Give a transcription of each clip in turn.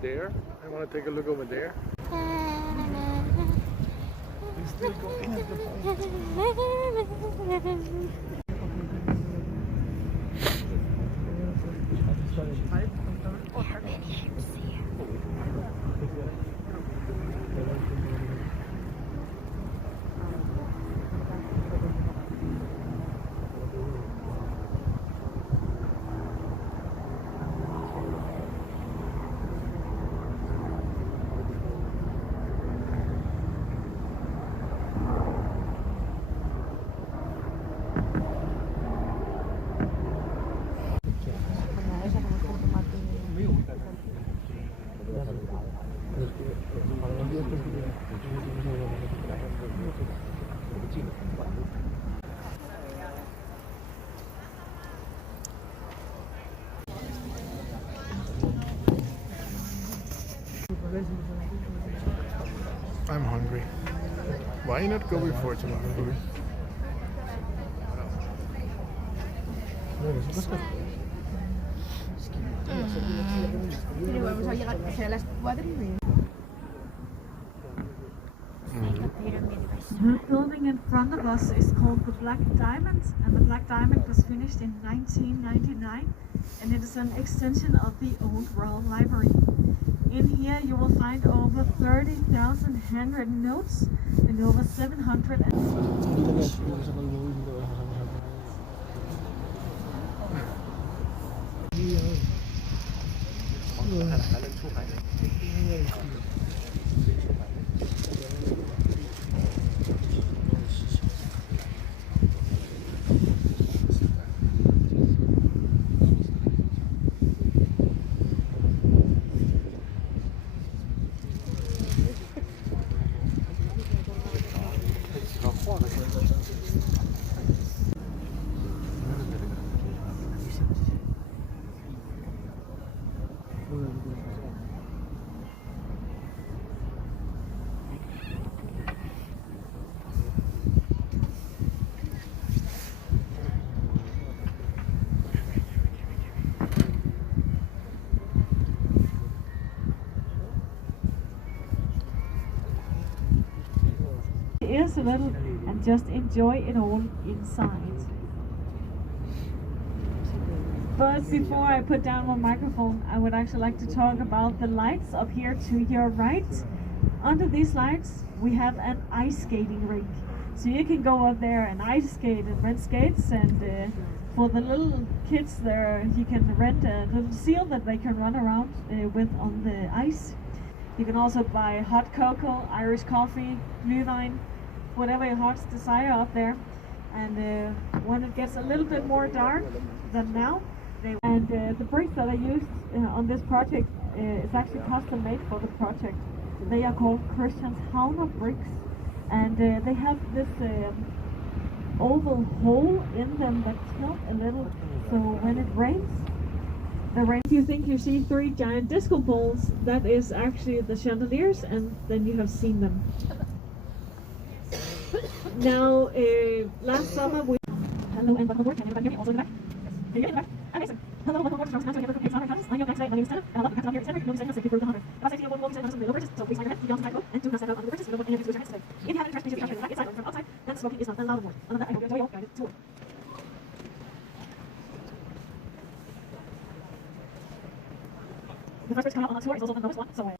there. I want to take a look over there. We're still going at the I'm hungry. Why not go before it's hungry? The building in front of us is called the Black Diamond, and the Black Diamond was finished in 1999, and it is an extension of the old Royal Library. In here you will find over 30,000 handwritten notes and over 700 ears a little and just enjoy it all inside. But before I put down my microphone, I would actually like to talk about the lights up here to your right. Under these lights we have an ice skating rink, so you can go up there and ice skate and rent skates, and for the little kids there you can rent a little seal that they can run around with on the ice. You can also buy hot cocoa, Irish coffee, glühwein, whatever your heart's desire up there. And when it gets a little bit more dark than now, the bricks that I used on this project is actually custom made for the project. They are called Christianshavn bricks, and they have this oval hole in them that tilt a little, so when it rains, if you think you see three giant disco balls, that is actually the chandeliers, and then you have seen them. Now, last summer we... Hello and welcome aboard. Can everybody hear me? Also in the back? Can you hear me in the back? Amazing. Hello and welcome aboard. From Canada, from Copenhagen. I'm your guide today. My name is Tanner, and I love the captain here. It's Henrik. No mistake, safety for the 100. About safety, you won't stand on the bridges, so please mind your head, keep on the boat, and do not stand out on the bridges. You don't want any of you to lose your hands today. If you have any trash, please use the trash can inside or from outside, then smoking is not allowed anymore. Other than that, I hope you enjoy your guided tour. The first bridge coming out on the tour is also the lowest one, so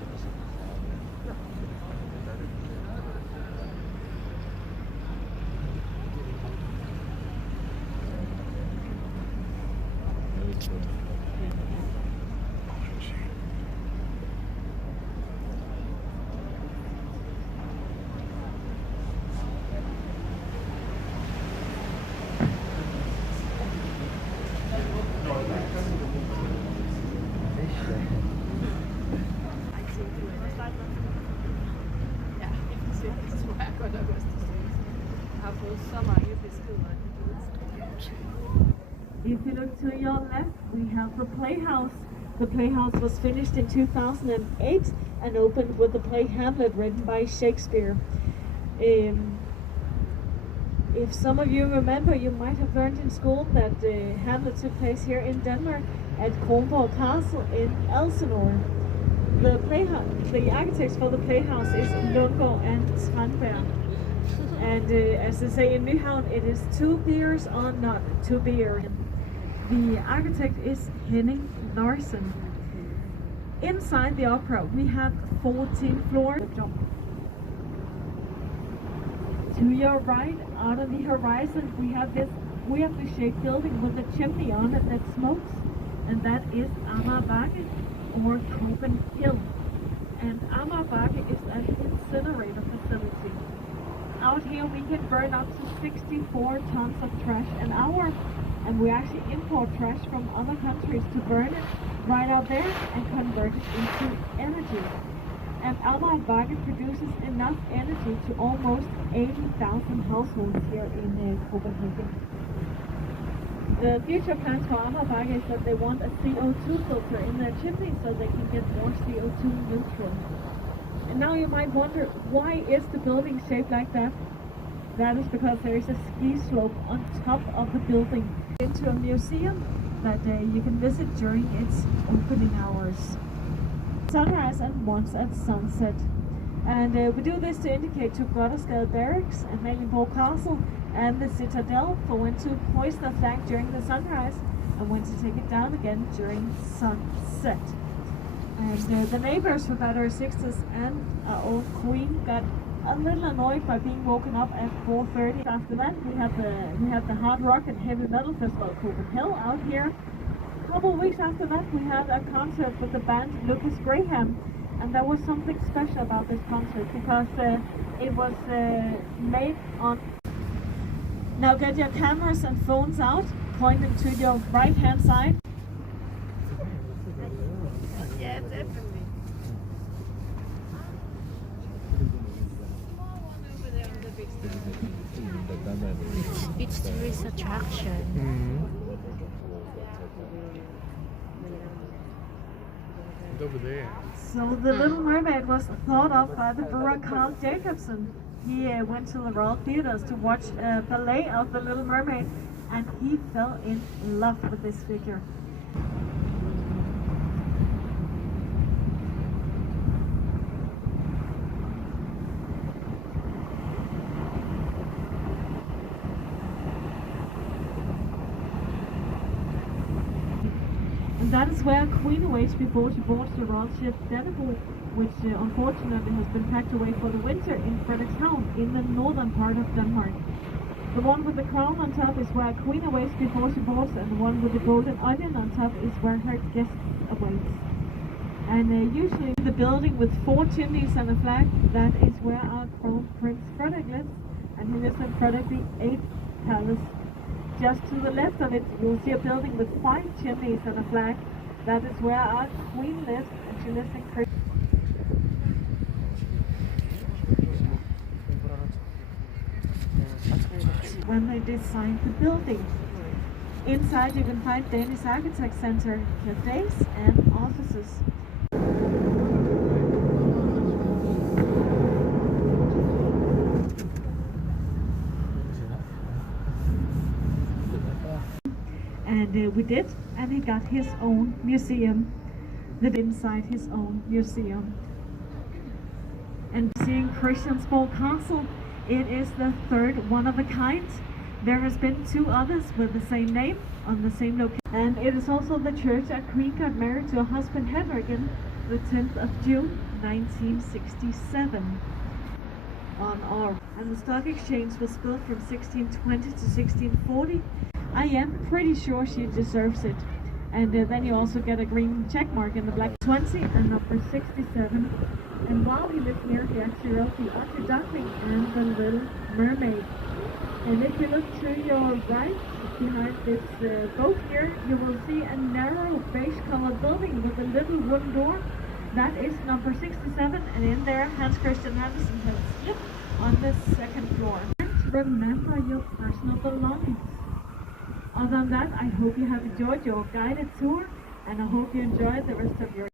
if you look to your left, we have the Playhouse. The Playhouse was finished in 2008 and opened with the play Hamlet, written by Shakespeare. If some of you remember, you might have learned in school that Hamlet took place here in Denmark at Kronborg Castle in Elsinore. The architects for the playhouse is Lundgaard and Strandberg. And as they say in Nyhavn, it is 2 beers or not 2 beer. The architect is Henning Larsen. Inside the opera, we have 14 floors. To your right, out on the horizon, we have this weirdly shaped building with a chimney on it that smokes, and that is Amagerbakke or Copenhagen. And Amagerbakke is an incinerator facility. Out here we can burn up to 64 tons of trash an hour, and we actually import trash from other countries to burn it right out there and convert it into energy. And Amagerbakke produces enough energy to almost 80,000 households here in Copenhagen. The future plans for Amagerbakke is that they want a CO2 filter in their chimney so they can get more CO2 neutral. And now you might wonder, why is the building shaped like that? That is because there is a ski slope on top of the building into a museum that you can visit during its opening hours. Sunrise and once at sunset. And we do this to indicate to Gothersgade Barracks and Malienborg Castle and the Citadel for when to hoist the flag during the sunrise and when to take it down again during sunset. And the neighbors for Battery 60s and our old queen got a little annoyed by being woken up at 4:30. After that, we have the Hard Rock and Heavy Metal Festival Copenhagen out here. A couple of weeks after that, we had a concert with the band Lucas Graham, and there was something special about this concert because it was made on. Now get your cameras and phones out, pointing to your right hand side. Yeah, definitely. It's tourist attraction. Over there. So the Little Mermaid was thought of by the brewer Carl Jacobsen. He went to the Royal Theatres to watch a ballet of the Little Mermaid, and he fell in love with this figure. And that is where Queen waits before she boards the royal ship Dannebrog, which unfortunately has been packed away for the winter in Frederikshavn in the northern part of Denmark. The one with the crown on top is where Queen awaits before she boards, and the one with the golden onion on top is where her guests awaits. And usually the building with 4 chimneys and a flag, that is where our Crown Prince Frederik lives, and he lives in Frederik VIII Palace. Just to the left of it, you'll see a building with 5 chimneys and a flag. That is where our queen lives, and she lives in Christian. When they designed the building. Inside you can find Danish Architect Center, cafes and offices. And we did, and he got his own museum, inside his own museum. And seeing Christiansborg Castle, it is the 3rd one of a kind. There has been 2 others with the same name on the same location. And it is also the church that Queen got married to her husband Henrik the 10th of June 1967. And the stock exchange was built from 1620 to 1640. I am pretty sure she deserves it. And then you also get a green check mark in the black 20 and number 67. And while he lived here, he actually wrote The Ugly Duckling and The Little Mermaid. And if you look to your right, behind this boat here, you will see a narrow beige-colored building with a little wooden door. That is number 67, and in there, Hans Christian Andersen has slipped on the 2nd floor. And remember your personal belongings. Other than that, I hope you have enjoyed your guided tour, and I hope you enjoy the rest of your